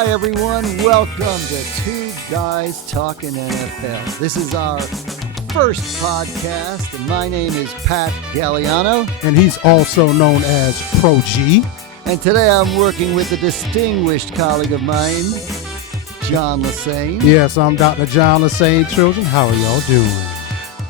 Hi, everyone. Welcome to Two Guys Talking NFL. This is our first podcast. My name is Pat Galliano. And he's also known as Pro G. And today I'm working with a distinguished colleague of mine, John Lassane. Yes, I'm Dr. John Lassane, children. How are y'all doing?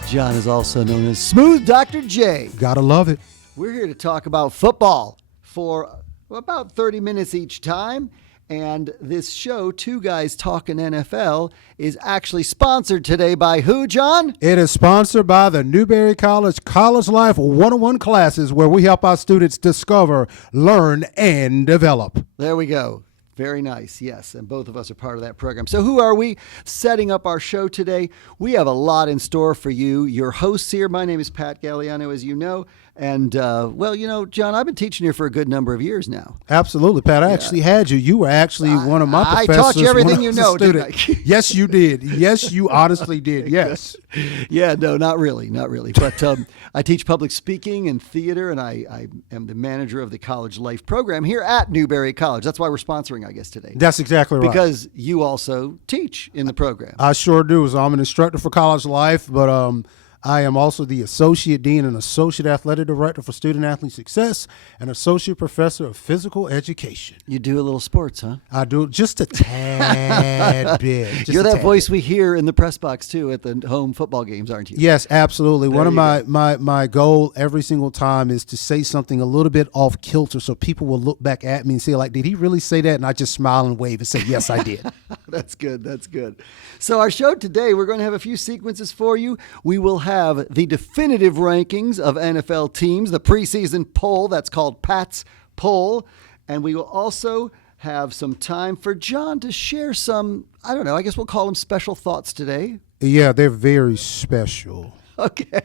John is also known as Smooth Dr. J. Gotta love it. We're here to talk about football for about 30 minutes each time. And this show, Two Guys Talking NFL, is actually sponsored today by who, John? It is sponsored by the Newberry College Life 101 classes, where we help our students discover, learn, and develop. There we go. Very nice, yes, and both of us are part of that program. So who are we setting up our show today? We have a lot in store for you. Your hosts here, my name is Pat Galliano, as you know. And, John, I've been teaching here for a good number of years now. Absolutely, Pat. I actually had you. You were actually one of my professors. I taught you everything you know, didn't I? Yes, you did. Yes, you honestly did. Yes. Yeah, no, not really. But I teach public speaking and theater, and I am the manager of the College Life program here at Newberry College. That's why we're sponsoring, I guess, today. That's exactly right. Because you also teach in the program. I sure do. So I'm an instructor for College Life, but I am also the Associate Dean and Associate Athletic Director for Student Athlete Success and Associate Professor of Physical Education. You do a little sports, huh? I do just a tad bit. You're that voice we hear in the press box, too, at the home football games, aren't you? Yes, absolutely. One of my goal every single time is to say something a little bit off kilter so people will look back at me and say, like, did he really say that? And I just smile and wave and say, yes, I did. That's good. That's good. So our show today, we're going to have a few sequences for you. We will have the definitive rankings of NFL teams, the preseason poll that's called Pat's Poll, and we will also have some time for John to share some, I don't know, I guess we'll call them special thoughts today. Yeah, they're very special. Okay.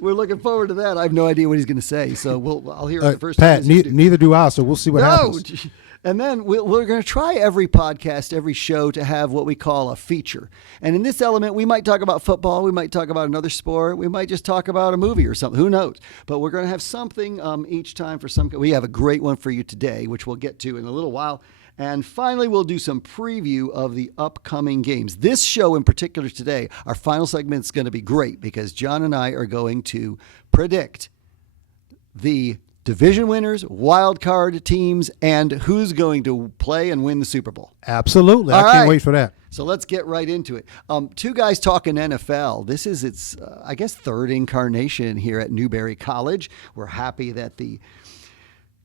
We're looking forward to that. I have no idea what he's going to say, so I'll hear it the first Pat, time. neither do I, so we'll see what happens. And then we're going to try every podcast, every show to have what we call a feature. And in this element, we might talk about football. We might talk about another sport. We might just talk about a movie or something. Who knows? But we're going to have something each time for some. We have a great one for you today, which we'll get to in a little while. And finally, we'll do some preview of the upcoming games. This show in particular today, our final segment is going to be great because John and I are going to predict the division winners, wild card teams, and who's going to play and win the Super Bowl. Absolutely. I can't wait for that. So let's get right into it. Two Guys Talking NFL. This is its, third incarnation here at Newberry College. We're happy that the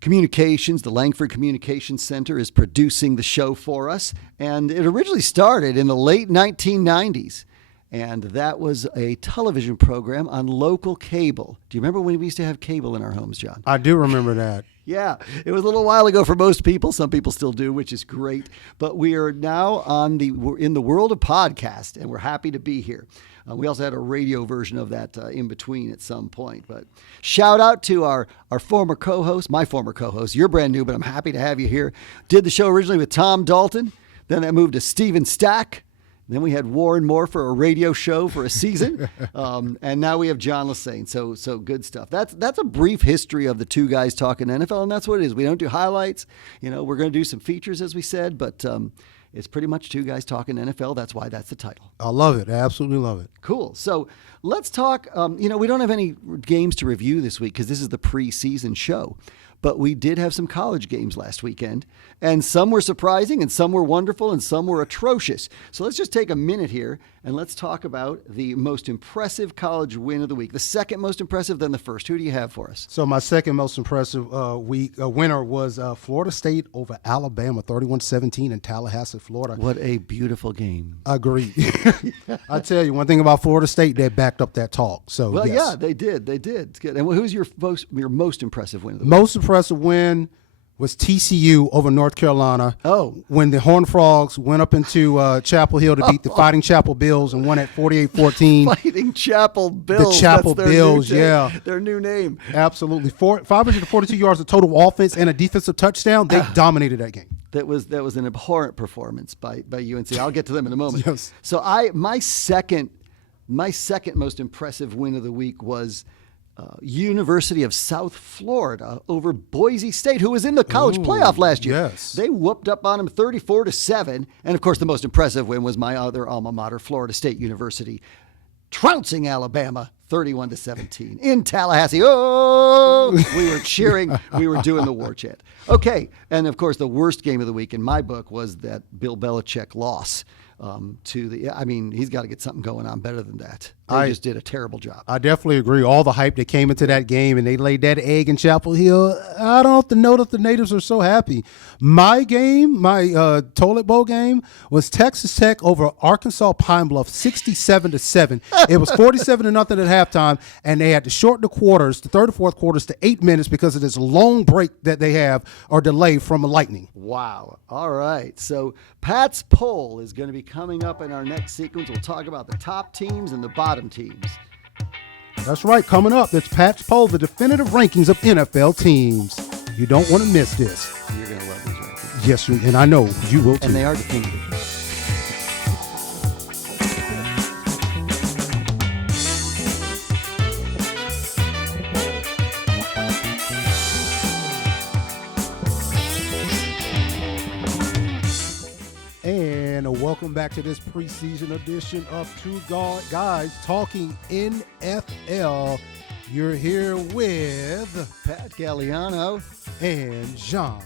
Langford Communications Center is producing the show for us. And it originally started in the late 1990s. And that was a television program on local cable. Do you remember when we used to have cable in our homes, John? I do remember that. Yeah, it was a little while ago for most people. Some people still do, which is great. But we are now we're in the world of podcast, and we're happy to be here. We also had a radio version of that in between at some point. But shout out to our former co-host, my former co-host. You're brand new, but I'm happy to have you here. Did the show originally with Tom Dalton. Then that moved to Steven Stack. Then we had Warren Moore for a radio show for a season, and now we have John Lassane. So good stuff. That's a brief history of the Two Guys Talking NFL, and that's what it is. We don't do highlights. We're going to do some features, as we said, but it's pretty much Two Guys Talking NFL. That's why that's the title. I love it. I absolutely love it. Cool. So let's talk. We don't have any games to review this week because this is the preseason show. But we did have some college games last weekend, and some were surprising, and some were wonderful, and some were atrocious. So let's just take a minute here, and let's talk about the most impressive college win of the week. The second most impressive, then the first. Who do you have for us? So my second most impressive winner was Florida State over Alabama, 31-17 in Tallahassee, Florida. What a beautiful game. Agreed. I tell you, one thing about Florida State, they backed up that talk. So well, yes. Yeah, they did. It's good. And who's your most impressive win of the week? Most impressive win was TCU over North Carolina. Oh. When the Horned Frogs went up into Chapel Hill to beat the Fighting Chapel Bills and won at 48-14. Fighting Chapel Bills. The Chapel Bills, yeah. Their new name. Absolutely. 542 yards of total offense and a defensive touchdown. They dominated that game. That was an abhorrent performance by UNC. I'll get to them in a moment. Yes. So my second most impressive win of the week was University of South Florida over Boise State, who was in the college playoff last year. Yes. They whooped up on them 34-7. And of course, the most impressive win was my other alma mater, Florida State University, trouncing Alabama 31-17 in Tallahassee. Oh, we were cheering. We were doing the war chant. Okay. And of course, the worst game of the week in my book was that Bill Belichick loss he's got to get something going on better than that. They just did a terrible job. I definitely agree. All the hype that came into that game, and they laid that egg in Chapel Hill. I don't have to know that the natives are so happy. My game, my toilet bowl game, was Texas Tech over Arkansas Pine Bluff, 67-7. It was 47-0 at halftime, and they had to shorten the quarters, the third and fourth quarters, to 8 minutes because of this long break that they have or delay from lightning. Wow. All right. So Pat's poll is going to be coming up in our next sequence. We'll talk about the top teams and the bottom teams. That's right. Coming up, it's Pat's poll, the definitive rankings of NFL teams. You don't want to miss this. You're going to love these rankings. Yes, and I know you will too. And they are definitive. And welcome back to this preseason edition of Two Guys Talking NFL. You're here with Pat Galliano and John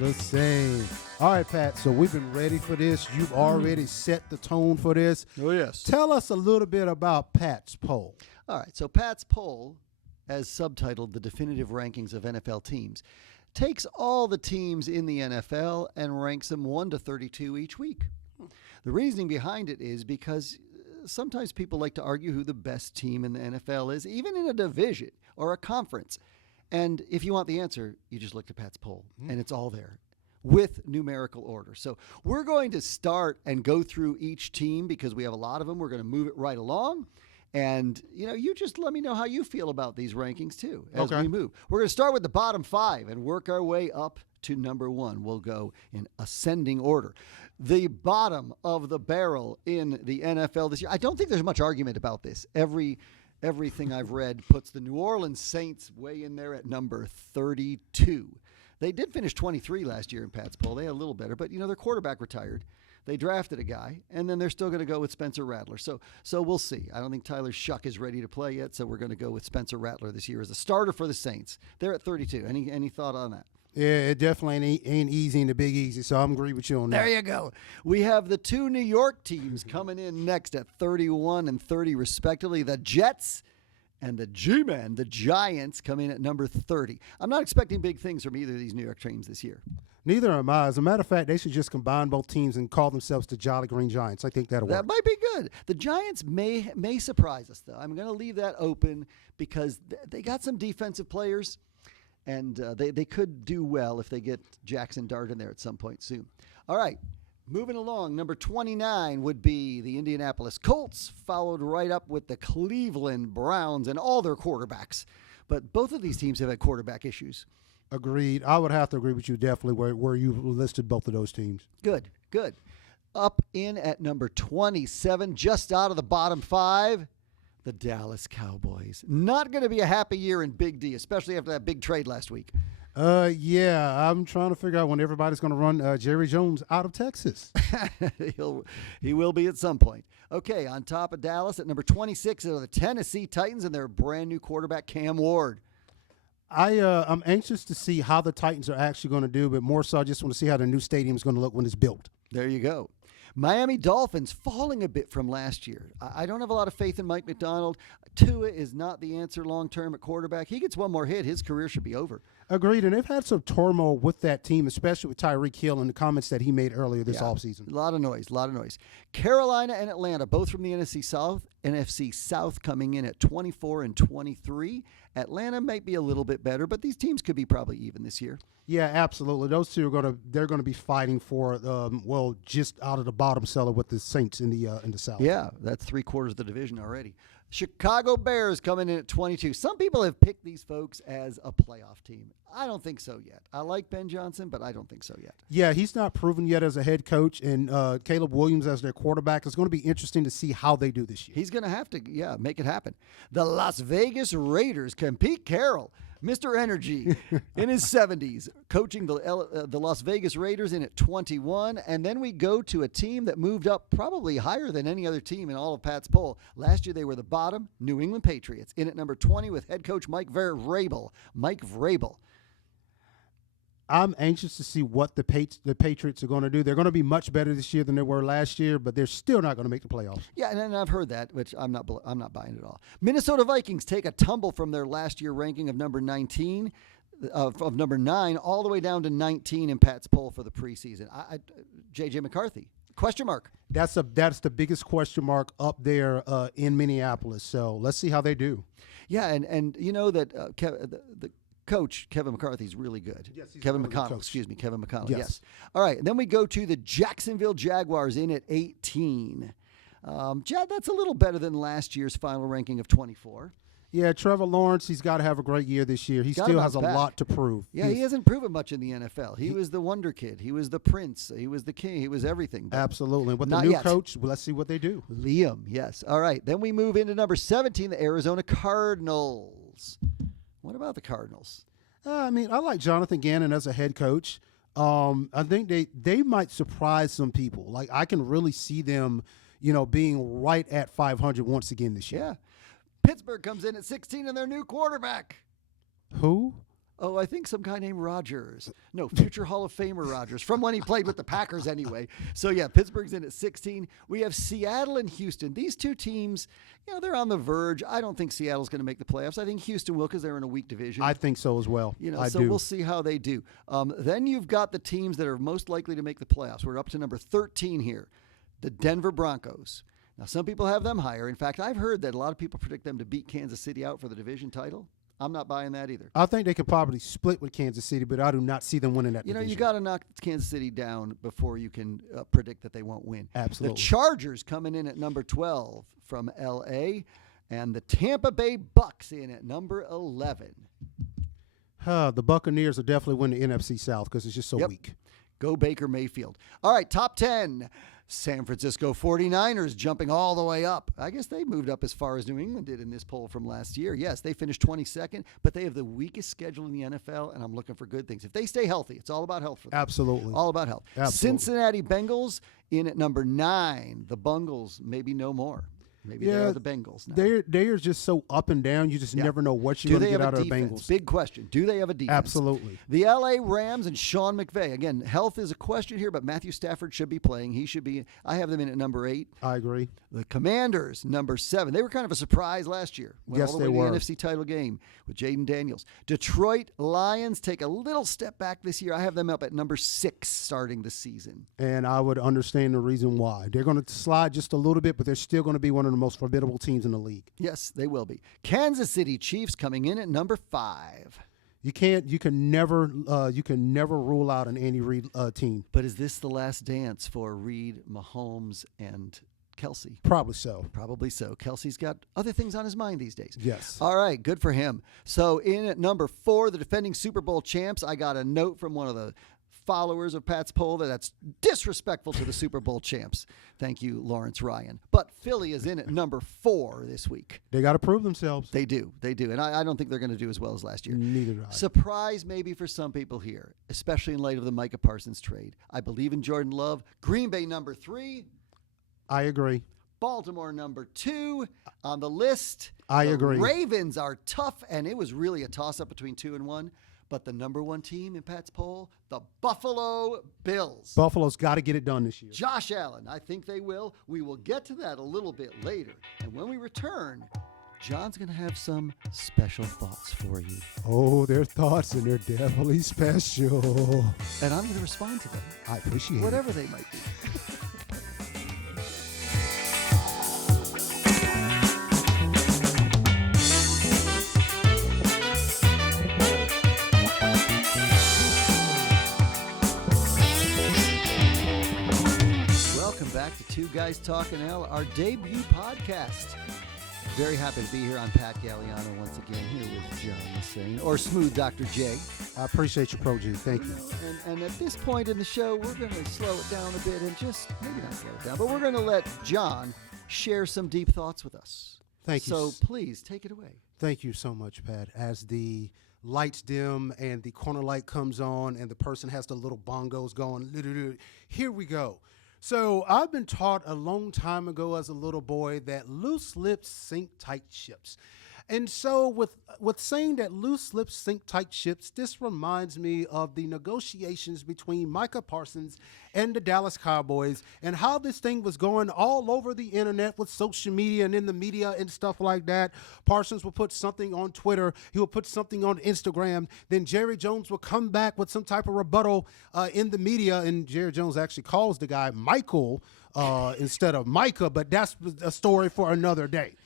Lassane. All right, Pat, so we've been ready for this. You've already set the tone for this. Oh, yes. Tell us a little bit about Pat's poll. All right, so Pat's poll, as subtitled The Definitive Rankings of NFL Teams, takes all the teams in the NFL and ranks them 1 to 32 each week. The reasoning behind it is because sometimes people like to argue who the best team in the NFL is, even in a division or a conference. And if you want the answer, you just look at Pat's poll, and it's all there with numerical order. So we're going to start and go through each team because we have a lot of them. We're going to move it right along. And, you just let me know how you feel about these rankings, too, as we move. We're going to start with the bottom 5 and work our way up to number 1. We'll go in ascending order. The bottom of the barrel in the NFL this year, I don't think there's much argument about this. Everything I've read puts the New Orleans Saints way in there at number 32. They did finish 23 last year in Pat's poll. They had a little better, but, their quarterback retired. They drafted a guy, and then they're still going to go with Spencer Rattler. So we'll see. I don't think Tyler Shuck is ready to play yet, so we're going to go with Spencer Rattler this year as a starter for the Saints. They're at 32. Any thought on that? Yeah, it definitely ain't easy in the Big Easy, so I'm agree with you on that. There you go. We have the 2 New York teams coming in next at 31 and 30 respectively. The Jets and the G-Men, the Giants, come in at number 30. I'm not expecting big things from either of these New York teams this year. Neither am I. As a matter of fact, they should just combine both teams and call themselves the Jolly Green Giants. I think that'll work. That might be good. The Giants may surprise us, though. I'm going to leave that open because they got some defensive players, and they could do well if they get Jackson Dart in there at some point soon. All right, moving along, number 29 would be the Indianapolis Colts, followed right up with the Cleveland Browns and all their quarterbacks. But both of these teams have had quarterback issues. Agreed. I would have to agree with you definitely where you listed both of those teams. Good. Up in at number 27, just out of the bottom 5, the Dallas Cowboys. Not going to be a happy year in Big D, especially after that big trade last week. Yeah, I'm trying to figure out when everybody's going to run Jerry Jones out of Texas. He will be at some point. Okay, on top of Dallas at number 26 are the Tennessee Titans and their brand new quarterback, Cam Ward. I'm anxious to see how the Titans are actually going to do, but more so I just want to see how the new stadium is going to look when it's built. There you go. Miami Dolphins falling a bit from last year. I don't have a lot of faith in Mike McDonald. Tua is not the answer long-term at quarterback. He gets one more hit, his career should be over. Agreed, and they've had some turmoil with that team, especially with Tyreek Hill and the comments that he made earlier this offseason. A lot of noise. Carolina and Atlanta, both from the NFC South coming in at 24 and 23. Atlanta might be a little bit better, but these teams could be probably even this year. Yeah, absolutely. Those two they're going to be fighting for just out of the bottom cellar with the Saints in the South. Yeah, that's 3/4 of the division already. Chicago Bears coming in at 22. Some people have picked these folks as a playoff team. I don't think so yet. I like Ben Johnson, but I don't think so yet. Yeah, he's not proven yet as a head coach, and Caleb Williams as their quarterback. It's going to be interesting to see how they do this year. He's going to have to, make it happen. The Las Vegas Raiders can Pete Carroll, Mr. Energy, in his 70s, coaching the Las Vegas Raiders in at 21. And then we go to a team that moved up probably higher than any other team in all of Pat's poll. Last year they were the bottom, New England Patriots, in at number 20 with head coach Mike Vrabel. I'm anxious to see what the Patriots are going to do. They're going to be much better this year than they were last year, but they're still not going to make the playoffs. Yeah, and I've heard that, which I'm not buying at all. Minnesota Vikings take a tumble from their last year ranking of number 19, of number 9, all the way down to 19 in Pat's poll for the preseason. J.J. McCarthy, question mark. That's the biggest question mark up there in Minneapolis. So let's see how they do. Yeah, and you know that the coach, Kevin McCarthy, is really good. Yes, he's Kevin a really good McConnell, coach. excuse me, Kevin McConnell, Yes. yes. All right, and then we go to the Jacksonville Jaguars in at 18. That's a little better than last year's final ranking of 24. Yeah, Trevor Lawrence, he's got to have a great year this year. He Gotta still bounce has a back. lot to prove. Yeah, he hasn't proven much in the NFL. He was the wonder kid. He was the prince. He was the king. He was everything. But Absolutely. With the not new yet. coach, well, let's see what they do. Liam, yes. All right, then we move into number 17, the Arizona Cardinals. What about the Cardinals? I mean, I like Jonathan Gannon as a head coach. I think they might surprise some people. Like, I can really see them, being right at 500 once again this year. Yeah. Pittsburgh comes in at 16 and their new quarterback. Who? Oh, I think some guy named Rodgers. No, future Hall of Famer Rodgers, from when he played with the Packers anyway. So, yeah, Pittsburgh's in at 16. We have Seattle and Houston. These two teams, they're on the verge. I don't think Seattle's going to make the playoffs. I think Houston will because they're in a weak division. I think so as well. I do. We'll see how they do. Then you've got the teams that are most likely to make the playoffs. We're up to number 13 here, the Denver Broncos. Now, some people have them higher. In fact, I've heard that a lot of people predict them to beat Kansas City out for the division title. I'm not buying that either. I think they could probably split with Kansas City, but I do not see them winning that division. You got to knock Kansas City down before you can predict that they won't win. Absolutely. The Chargers coming in at number 12 from L.A., and the Tampa Bay Bucks in at number 11. The Buccaneers are definitely winning the NFC South because it's just so Yep. weak. Go Baker Mayfield. All right, top 10. San Francisco 49ers jumping all the way up. I guess they moved up as far as New England did in this poll from last year. Yes, they finished 22nd, but they have the weakest schedule in the NFL, and I'm looking for good things. If they stay healthy, it's all about health for them. Absolutely. All about health. Absolutely. Cincinnati Bengals in at number 9. The Bungles, maybe no more. Maybe they're the Bengals now. They're just so up and down. You just never know what you're going to get out of the Bengals. Big question. Do they have a defense? Absolutely. The L.A. Rams and Sean McVay. Again, health is a question here, but Matthew Stafford should be playing. He should be. I have them in at number 8. I agree. The Commanders, number 7. They were kind of a surprise last year. Went Yes, all the they way were. to the NFC title game with Jaden Daniels. Detroit Lions take a little step back this year. I have them up at number 6 starting the season. And I would understand the reason why. They're going to slide just a little bit, but they're still going to be one of the most formidable teams in the league. Yes, they will be. Kansas City Chiefs coming in at number 5. You can never rule out an Andy Reid team. But is this the last dance for Reid, Mahomes, and Kelsey? Probably so. Probably so. Kelsey's got other things on his mind these days. Yes. All right, good for him. So in at number 4, the defending Super Bowl champs, I got a note from one of the followers of Pat's poll that's disrespectful to the Super Bowl champs. Thank you, Lawrence Ryan. But Philly is in at number 4 this week. They got to prove themselves. They do. And I don't think they're going to do as well as last year. Neither do I. Surprise maybe for some people here, especially in light of the Micah Parsons trade. I believe in Jordan Love. Green Bay number 3. I agree. Baltimore number 2 on the list. I agree. Ravens are tough, and it was really a toss-up between 2 and 1. But the number 1 team in Pat's poll, the Buffalo Bills. Buffalo's got to get it done this year. Josh Allen, I think they will. We will get to that a little bit later. And when we return, John's going to have some special thoughts for you. Oh, their thoughts, and they're definitely special. And I'm going to respond to them. I appreciate it. Whatever they might be. Welcome back to Two Guys Talking L, our debut podcast. Very happy to be here. I'm Pat Galliano once again here with John Lassane, or Smooth Dr. J. I appreciate you, Pro G. Thank you. And at this point in the show, we're going to slow it down a bit and just, maybe not slow it down, but we're going to let John share some deep thoughts with us. Thank you. So please, take it away. Thank you so much, Pat. As the lights dim and the corner light comes on and the person has the little bongos going, here we go. So I've been taught a long time ago as a little boy that loose lips sink tight ships. And so with saying that loose lips sink tight ships, this reminds me of the negotiations between Micah Parsons and the Dallas Cowboys and how this thing was going all over the internet with social media and in the media and stuff like that. Parsons will put something on Twitter. He will put something on Instagram. Then Jerry Jones will come back with some type of rebuttal in the media. And Jerry Jones actually calls the guy Michael instead of Micah, but that's a story for another day.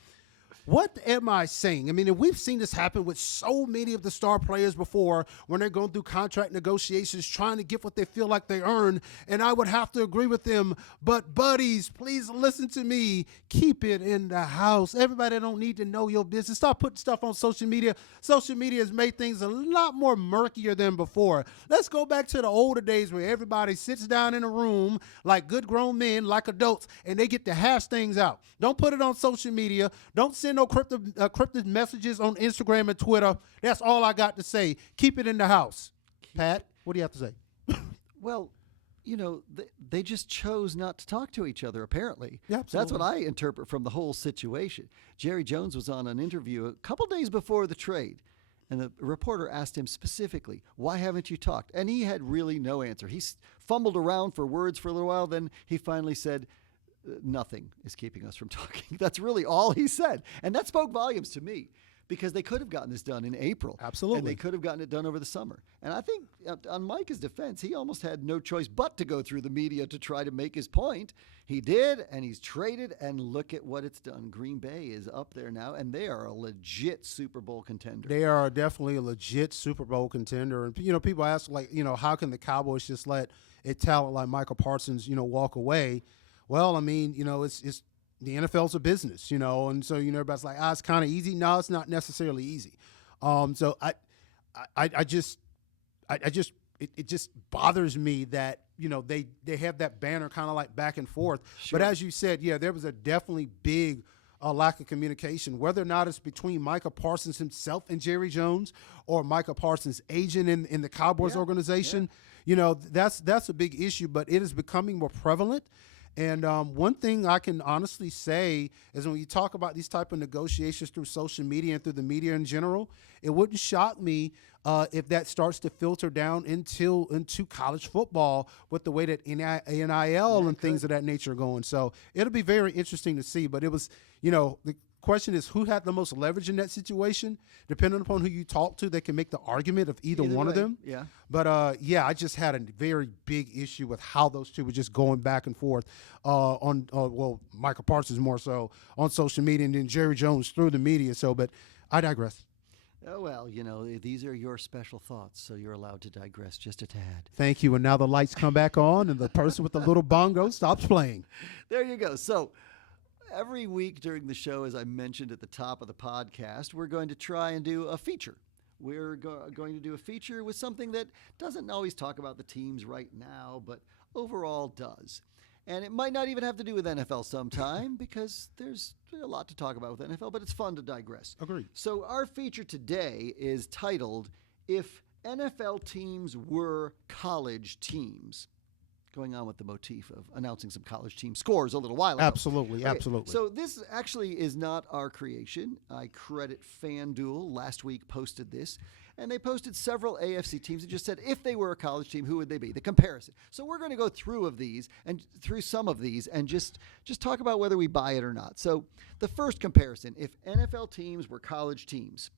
What am I saying? I mean, we've seen this happen with so many of the star players before when they're going through contract negotiations, trying to get what they feel like they earn. And I would have to agree with them. But buddies, please listen to me. Keep it in the house. Everybody don't need to know your business. Stop putting stuff on social media. Social media has made things a lot more murkier than before. Let's go back to the older days where everybody sits down in a room like good grown men, like adults, and they get to hash things out. Don't put it on social media. Don't send no cryptic messages on Instagram and Twitter. That's all I got to say. Keep it in the house. Pat, what do you have to say? Well, you know, they just chose not to talk to each other, apparently. Yeah, that's what I interpret from the whole situation. Jerry Jones was on an interview a couple days before the trade, and the reporter asked him specifically, why haven't you talked? And he had really no answer. He fumbled around for words for a little while, then he finally said, nothing is keeping us from talking. That's really all he said. And that spoke volumes to me because they could have gotten this done in April. Absolutely. And they could have gotten it done over the summer. And I think on Micah's defense, he almost had no choice but to go through the media to try to make his point. He did, and he's traded, and look at what it's done. Green Bay is up there now, and they are a legit Super Bowl contender. They are definitely a legit Super Bowl contender. And, you know, people ask, like, you know, how can the Cowboys just let a talent like Michael Parsons, you know, walk away? Well, I mean, you know, it's the NFL's a business, you know, and so, you know, everybody's like, it's kind of easy. No, it's not necessarily easy. So it just bothers me that, you know, they have that banner kind of like back and forth. Sure. But as you said, yeah, there was a definitely big lack of communication, whether or not it's between Micah Parsons himself and Jerry Jones or Micah Parsons' agent in the Cowboys organization. You know, that's a big issue, but it is becoming more prevalent. And one thing I can honestly say is when you talk about these type of negotiations through social media and through the media in general, it wouldn't shock me if that starts to filter down into college football with the way that NIL and things of that nature are going. So it'll be very interesting to see. But it was, you know, the question is who had the most leverage in that situation. Depending upon who you talk to, they can make the argument of either one way. of them. Yeah. But I just had a very big issue with how those two were just going back and forth well, Michael Parsons more so on social media, and then Jerry Jones through the media. So, but I digress. Oh, well, you know, these are your special thoughts, so you're allowed to digress just a tad. Thank you. And now the lights come back on, and the person with the little bongo stops playing. There you go. So every week during the show, as I mentioned at the top of the podcast, we're going to try and do a feature. We're going to do a feature with something that doesn't always talk about the teams right now, but overall does. And it might not even have to do with NFL sometime because there's a lot to talk about with NFL, but it's fun to digress. Agreed. So our feature today is titled, If NFL Teams Were College Teams. Going on with the motif of announcing some college team scores a little while ago. Absolutely, Okay, absolutely. So this actually is not our creation. I credit FanDuel. Last week posted this, and they posted several AFC teams and just said if they were a college team, who would they be? The comparison. So we're going to go through some of these and just talk about whether we buy it or not. So the first comparison, if NFL teams were college teams,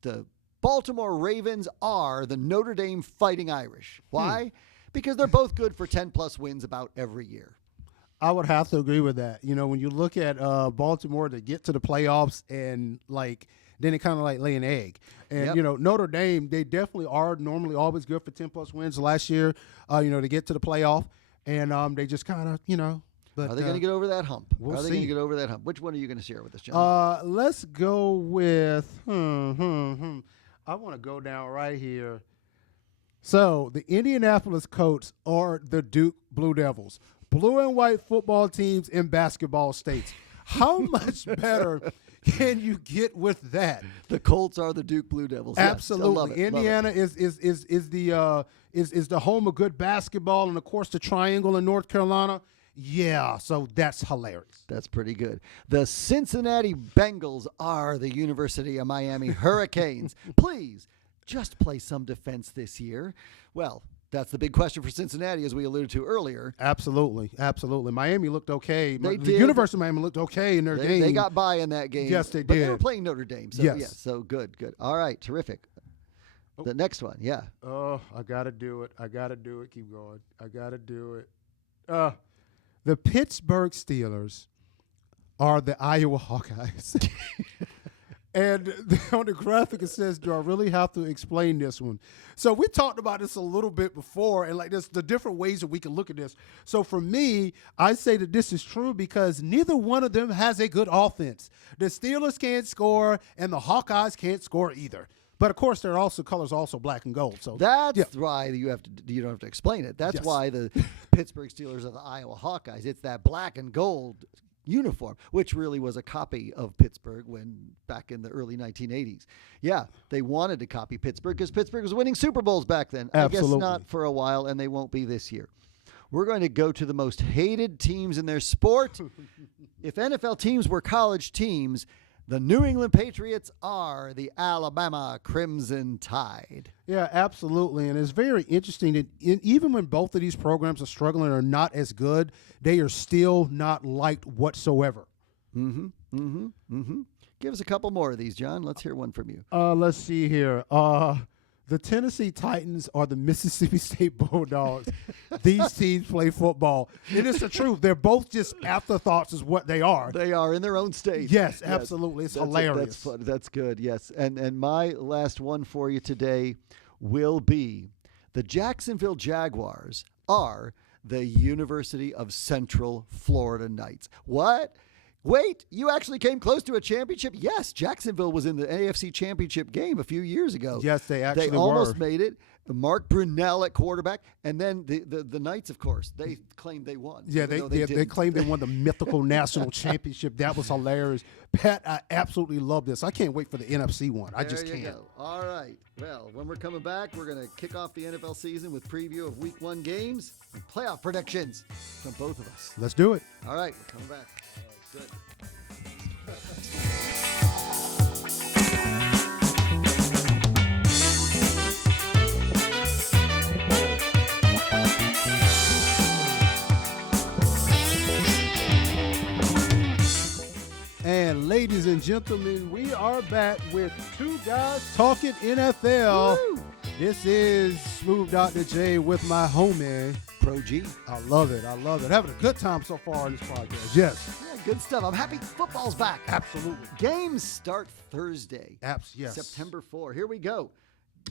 the Baltimore Ravens are the Notre Dame Fighting Irish. Why? Because they're both good for 10-plus wins about every year. I would have to agree with that. You know, when you look at Baltimore to get to the playoffs and, like, then it kind of like lay an egg. And, you know, Notre Dame, they definitely are normally always good for 10-plus wins last year, you know, to get to the playoff. And they just kind of, you know. But are they going to get over that hump? We'll are they going see. to get over that hump? Which one are you going to share with us, John? Let's go with I want to go down right here. So the Indianapolis Colts are the Duke Blue Devils, blue and white football teams in basketball states. How much better can you get with that? The Colts are the Duke Blue Devils. Absolutely. Yes, I love it, Indiana love it. is the home of good basketball, and of course the Triangle in North Carolina. Yeah, so that's hilarious. That's pretty good. The Cincinnati Bengals are the University of Miami Hurricanes. Please, just play some defense this year. Well, that's the big question for Cincinnati, as we alluded to earlier. Absolutely. Miami looked okay. They The did. University of Miami looked okay in their game. They got by in that game. Yes, they But they did. were playing Notre Dame. So, Yes. yeah, so good. All right, terrific. The next one, yeah. Oh, I got to do it. Keep going. I got to do it. The Pittsburgh Steelers are the Iowa Hawkeyes. And on the graphic, it says, do I really have to explain this one? So we talked about this a little bit before, and like there's the different ways that we can look at this. So for me, I say that this is true because neither one of them has a good offense. The Steelers can't score, and the Hawkeyes can't score either. But of course, their colors are also black and gold. So That's why you don't have to explain it. That's Yes. why the Pittsburgh Steelers are the Iowa Hawkeyes. It's that black and gold uniform, which really was a copy of Pittsburgh back in the early 1980s. Yeah, they wanted to copy Pittsburgh because Pittsburgh was winning Super Bowls back then. Absolutely. I guess not for a while, and they won't be this year. We're going to go to the most hated teams in their sport. If NFL teams were college teams, the New England Patriots are the Alabama Crimson Tide. Yeah, absolutely. And it's very interesting that even when both of these programs are struggling or not as good, they are still not liked whatsoever. Give us a couple more of these, John. Let's hear one from you. Let's see here. The Tennessee Titans are the Mississippi State Bulldogs. These teams play football. It is the truth. They're both just afterthoughts is what they are. They are in their own state. Yes, absolutely. It's hilarious. That's fun. That's good, yes. And my last one for you today will be the Jacksonville Jaguars are the University of Central Florida Knights. What? Wait, you actually came close to a championship? Yes, Jacksonville was in the AFC Championship game a few years ago. Yes, they actually They almost were. made it. Mark Brunell at quarterback. And then the Knights, of course, they claimed they won. Yeah, even though they didn't. claimed they won the mythical national championship. That was hilarious. Pat, I absolutely love this. I can't wait for the NFC one. I just There you can't. go. All right. Well, when we're coming back, we're going to kick off the NFL season with preview of Week 1 games and playoff predictions from both of us. Let's do it. All right, we're coming back. All right, good. And ladies and gentlemen, we are back with two guys talking NFL. Woo! This is Smooth Dr. J with my homie. Pro G. I love it. Having a good time so far on this podcast. Yes. Yeah, good stuff. I'm happy football's back. Absolutely. Games start Thursday, Yes. September 4. Here we go.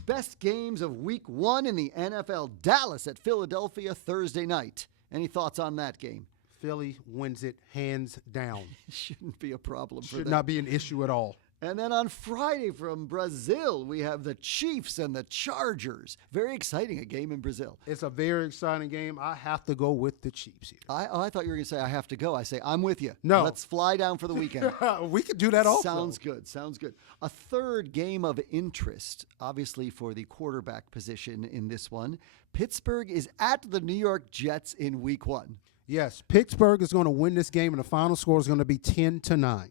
Best games of Week 1 in the NFL. Dallas at Philadelphia Thursday night. Any thoughts on that game? Philly wins it hands down. Shouldn't be a problem for Should them. not be an issue at all. And then on Friday from Brazil, we have the Chiefs and the Chargers. Very exciting, a game in Brazil. It's a very exciting game. I have to go with the Chiefs here. I thought you were going to say, I have to go. I say, I'm with you. No. Let's fly down for the weekend. We could do that also. Sounds good. A third game of interest, obviously, for the quarterback position in this one. Pittsburgh is at the New York Jets in Week 1. Yes, Pittsburgh is going to win this game, and the final score is going to be 10-9.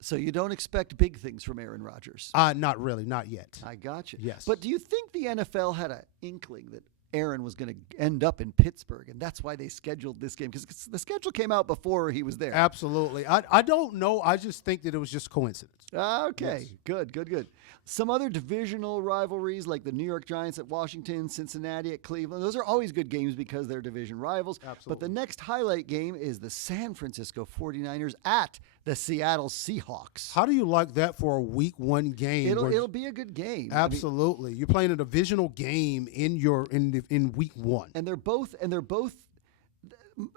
So you don't expect big things from Aaron Rodgers? Not really, not yet. I got you. Yes. But do you think the NFL had an inkling that Aaron was going to end up in Pittsburgh, and that's why they scheduled this game? Because the schedule came out before he was there. Absolutely. I don't know. I just think that it was just coincidence. Okay, Yes. good. Some other divisional rivalries like the New York Giants at Washington, Cincinnati at Cleveland. Those are always good games because they're division rivals. But Absolutely. the next highlight game is the San Francisco 49ers at the Seattle Seahawks. How do you like that for a Week 1 game? It'll be a good game. Absolutely. You're playing a divisional game in Week 1. And they're both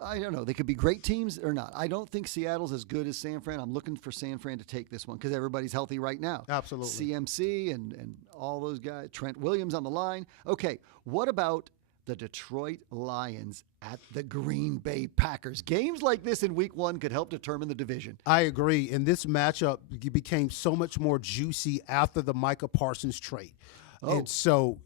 I don't know. They could be great teams or not. I don't think Seattle's as good as San Fran. I'm looking for San Fran to take this one because everybody's healthy right now. Absolutely. CMC and all those guys. Trent Williams on the line. Okay, what about the Detroit Lions at the Green Bay Packers? Games like this in week 1 could help determine the division. I agree. And this matchup became so much more juicy after the Micah Parsons trade. Oh. And so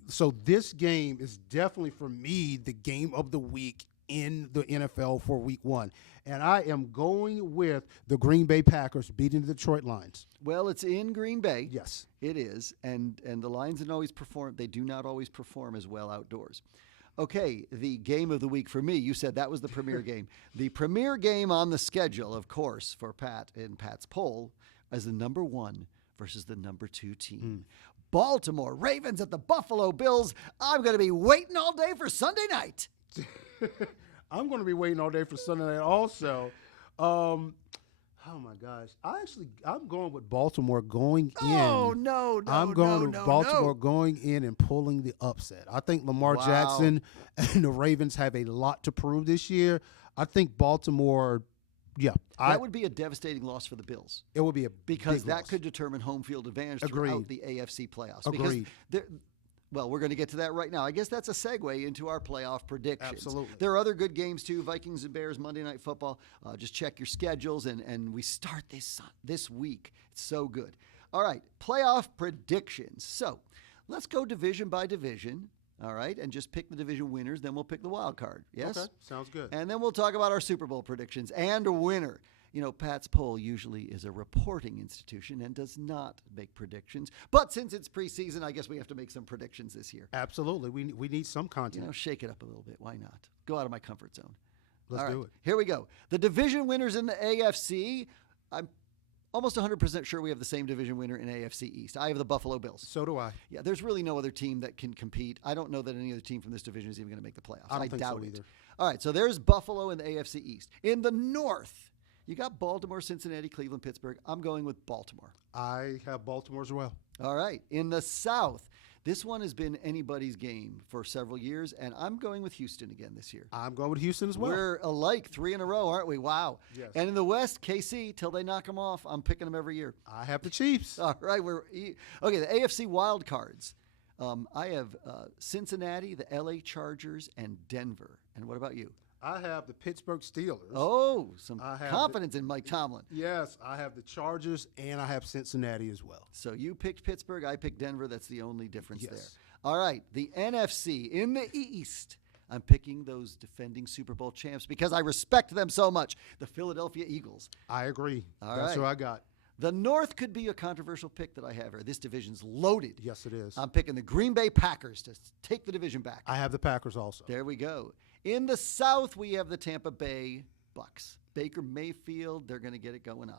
this game is definitely, for me, the game of the week in the NFL for week 1. And I am going with the Green Bay Packers beating the Detroit Lions. Well, it's in Green Bay. Yes. It is. And the Lions don't always perform. They do not always perform as well outdoors. Okay, the game of the week for me, you said that was the premier game. The premier game on the schedule, of course, for Pat in Pat's poll, is the number 1 versus the number 2 team. Baltimore Ravens at the Buffalo Bills. I'm going to be waiting all day for Sunday night. I'm going to be waiting all day for Sunday night also. Oh my gosh! I'm going with Baltimore going in. Oh no! I'm going with Baltimore going in and pulling the upset. I think Lamar Jackson and the Ravens have a lot to prove this year. I think Baltimore. Yeah, that would be a devastating loss for the Bills. It would be because big that loss. could determine home field advantage Agreed. throughout the AFC playoffs. Agreed. Well, we're going to get to that right now. I guess that's a segue into our playoff predictions. Absolutely. There are other good games, too. Vikings and Bears, Monday Night Football. Just check your schedules, and we start this week. It's so good. All right, playoff predictions. So let's go division by division, all right, and just pick the division winners. Then we'll pick the wild card. Yes? Okay, sounds good. And then we'll talk about our Super Bowl predictions and a winner. You know, Pat's poll usually is a reporting institution and does not make predictions. But since it's preseason, I guess we have to make some predictions this year. Absolutely. We need some content. You know, shake it up a little bit. Why not? Go out of my comfort zone. Let's do it. Here we go. The division winners in the AFC, I'm almost 100% sure we have the same division winner in AFC East. I have the Buffalo Bills. So do I. Yeah, there's really no other team that can compete. I don't know that any other team from this division is even going to make the playoffs. I don't think doubt so it. either. All right, so there's Buffalo in the AFC East. In the North, you got Baltimore, Cincinnati, Cleveland, Pittsburgh. I'm going with Baltimore. I have Baltimore as well. All right. In the South, this one has been anybody's game for several years, and I'm going with Houston again this year. I'm going with Houston as well. We're alike 3 in a row, aren't we? Wow. Yes. And in the West, KC, till they knock them off, I'm picking them every year. I have the Chiefs. All right. Okay, the AFC wild cards. I have Cincinnati, the LA Chargers, and Denver. And what about you? I have the Pittsburgh Steelers. Oh, some confidence in Mike Tomlin. Yes, I have the Chargers, and I have Cincinnati as well. So you picked Pittsburgh, I picked Denver. That's the only difference Yes. there. All right, the NFC in the East. I'm picking those defending Super Bowl champs because I respect them so much. The Philadelphia Eagles. I agree. All That's right. who I got. The North could be a controversial pick that I have here. This division's loaded. Yes, it is. I'm picking the Green Bay Packers to take the division back. I have the Packers also. There we go. In the South, we have the Tampa Bay Bucks. Baker Mayfield, they're going to get it going on.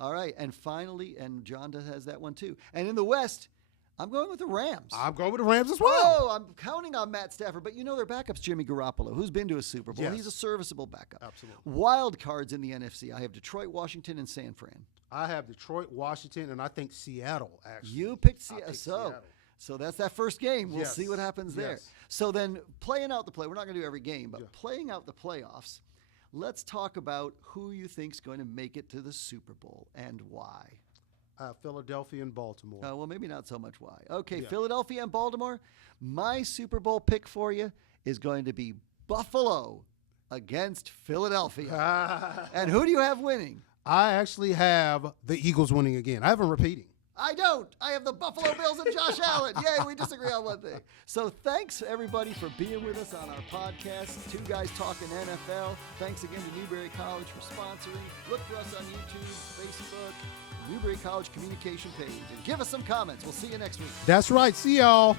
All right, and finally, and John has that one too. And in the West, I'm going with the Rams. I'm going with the Rams as well. Oh, I'm counting on Matt Stafford, but you know their backup's Jimmy Garoppolo, who's been to a Super Bowl. Yes. He's a serviceable backup. Absolutely. Wild cards in the NFC. I have Detroit, Washington, and San Fran. I have Detroit, Washington, and I think Seattle, actually. You picked I Seattle. picked So that's that first game. We'll Yes. see what happens there. Yes. So then playing out the play, we're not going to do every game, but playing out the playoffs, let's talk about who you think's going to make it to the Super Bowl and why. Philadelphia and Baltimore. Well, maybe not so much why. Okay, Philadelphia and Baltimore. My Super Bowl pick for you is going to be Buffalo against Philadelphia. And who do you have winning? I actually have the Eagles winning again. I have them repeating. I don't. I have the Buffalo Bills and Josh Allen. Yay, we disagree on one thing. So thanks, everybody, for being with us on our podcast, Two Guys Talking NFL. Thanks again to Newberry College for sponsoring. Look for us on YouTube, Facebook, Newberry College communication page, and give us some comments. We'll see you next week. That's right. See y'all.